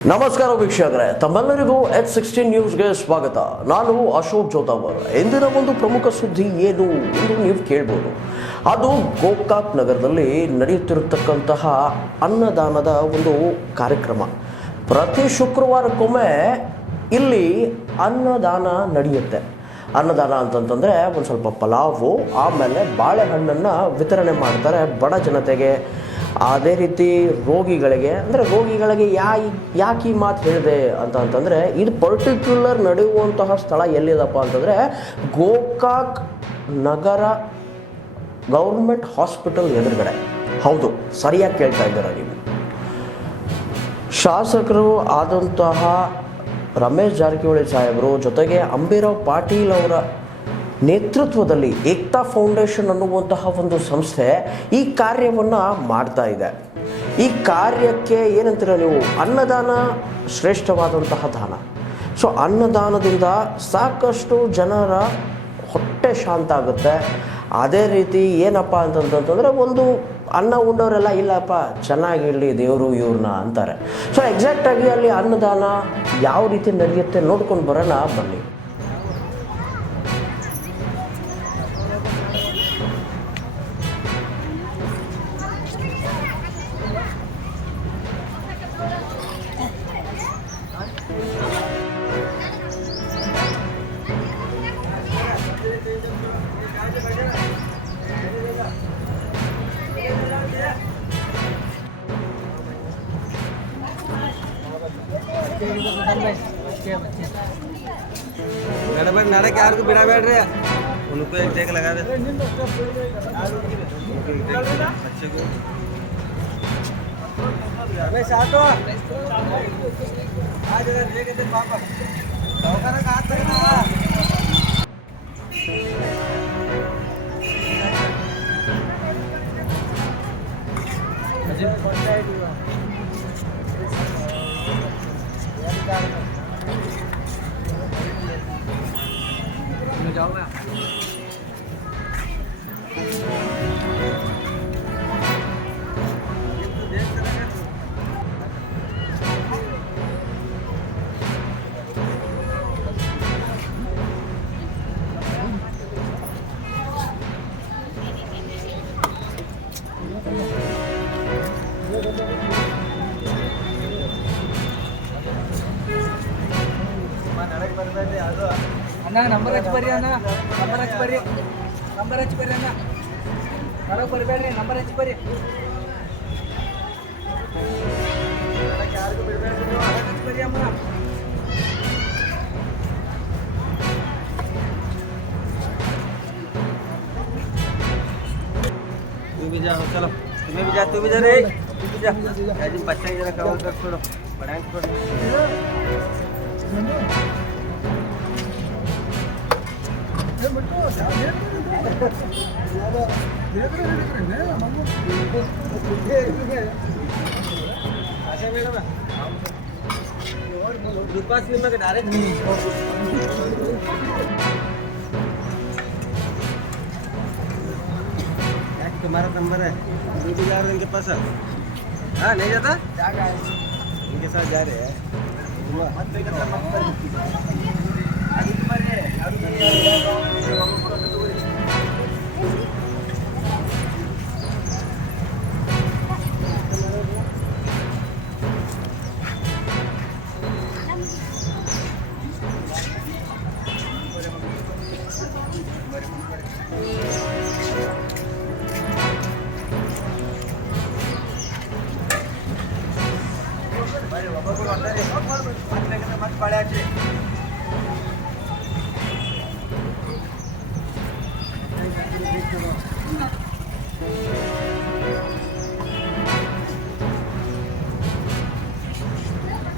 ನಮಸ್ಕಾರ ವೀಕ್ಷಕರೇ, ತಮ್ಮೆಲ್ಲರಿಗೂ H16 ನ್ಯೂಸ್ಗೆ ಸ್ವಾಗತ. ನಾನು ಅಶೋಕ್ ಜೋತಾವರ್. ಇಂದಿನ ಒಂದು ಪ್ರಮುಖ ಸುದ್ದಿ ಏನು ಎಂದು ನೀವು ಕೇಳಬಹುದು. ಅದು ಗೋಕಾಕ್ ನಗರದಲ್ಲಿ ನಡೆಯುತ್ತಿರತಕ್ಕಂತಹ ಅನ್ನದಾನದ ಒಂದು ಕಾರ್ಯಕ್ರಮ. ಪ್ರತಿ ಶುಕ್ರವಾರಕ್ಕೊಮ್ಮೆ ಇಲ್ಲಿ ಅನ್ನದಾನ ನಡೆಯುತ್ತೆ. ಅನ್ನದಾನ ಅಂತಂತಂದರೆ ಒಂದು ಸ್ವಲ್ಪ ಪಲಾವು, ಆಮೇಲೆ ಬಾಳೆಹಣ್ಣನ್ನು ವಿತರಣೆ ಮಾಡ್ತಾರೆ ಬಡ ಜನತೆಗೆ. ಅದೇ ರೀತಿ ರೋಗಿಗಳಿಗೆ, ಅಂದರೆ ರೋಗಿಗಳಿಗೆ ಯಾಕೆ ಈ ಮಾತು ಹೇಳಿದೆ ಅಂತಂದರೆ, ಇದು ಪರ್ಟಿಕ್ಯುಲರ್ ನಡೆಯುವಂತಹ ಸ್ಥಳ ಎಲ್ಲಿದಪ್ಪ ಅಂತಂದರೆ ಗೋಕಾಕ್ ನಗರ ಗೌರ್ಮೆಂಟ್ ಹಾಸ್ಪಿಟಲ್ ಎದುರುಗಡೆ. ಹೌದು, ಸರಿಯಾಗಿ ಕೇಳ್ತಾ ಇದ್ದೀರಾ ನೀವು. ಶಾಸಕರು ಆದಂತಹ ರಮೇಶ್ ಜಾರಕಿಹೊಳಿ ಸಾಹೇಬರು ಜೊತೆಗೆ ಅಂಬಿರಾವ್ ಪಾಟೀಲ್ ಅವರ ನೇತೃತ್ವದಲ್ಲಿ ಏಕ್ತಾ ಫೌಂಡೇಶನ್ ಅನ್ನುವಂತಹ ಒಂದು ಸಂಸ್ಥೆ ಈ ಕಾರ್ಯವನ್ನು ಮಾಡ್ತಾ ಇದೆ. ಈ ಕಾರ್ಯಕ್ಕೆ ಏನಂತೀರ ನೀವು, ಅನ್ನದಾನ ಶ್ರೇಷ್ಠವಾದಂತಹ ದಾನ. ಸೊ ಅನ್ನದಾನದಿಂದ ಸಾಕಷ್ಟು ಜನರ ಹೊಟ್ಟೆ ಶಾಂತ ಆಗುತ್ತೆ. ಅದೇ ರೀತಿ ಏನಪ್ಪ ಅಂತಂತಂದರೆ, ಒಂದು ಅನ್ನ ಉಂಡವರೆಲ್ಲ ಇಲ್ಲಪ್ಪ ಚೆನ್ನಾಗಿರಲಿ ದೇವರು ಇವ್ರನ್ನ ಅಂತಾರೆ. ಸೊ ಎಕ್ಸಾಕ್ಟಾಗಿ ಅಲ್ಲಿ ಅನ್ನದಾನ ಯಾವ ರೀತಿ ನಡೆಯುತ್ತೆ ನೋಡ್ಕೊಂಡು ಬರೋಣ ಬನ್ನಿ. ನಡಕ್ಕೆ ಯಾರಿಗೂ ಬಿಡಬೇಡ್ರಿ. ಉनको एक टेक लगा दे. रमेश आटो आज लेके चल पापा दवाखाना का हाथ ना. जाऊंगा. ಅಣ್ಣ ನಂಬರ್ ಹಚ್ಚಿ ಬರ್ರಿ, ಅಣ್ಣ ನಂಬರ್ ಹಚ್ಚಿ ಬರ್ರಿ, ನಂಬರ್ ಹಚ್ಚಿ ಬರ್ರಿ ಅಣ್ಣ, ಹೊರಗೆ ಬರಬೇಡ್ರಿ, ನಂಬರ್ ಹಚ್ಚಿ ಬರ್ರಿ, ಯಾರಿಗೂ ಬಿಡಬೇಡ್ರಿ, ನೀವು ಹೊರಗೆ ಹಚ್ಚಿ ಬರ್ರಿ ಅಮ್ಮ. तू भी जा, चलो तुम्हें भी जा, तू भी जा रे, तू भी जा. आज बच्चा जरा कवर कर छोड़ो, बढ़ाएं छोड़ो. तुम्हारा नंबर है, भी जा रहे हैं इनके पास. हाँ नहीं जाता, इनके साथ जा रहे हैं. मत पड़े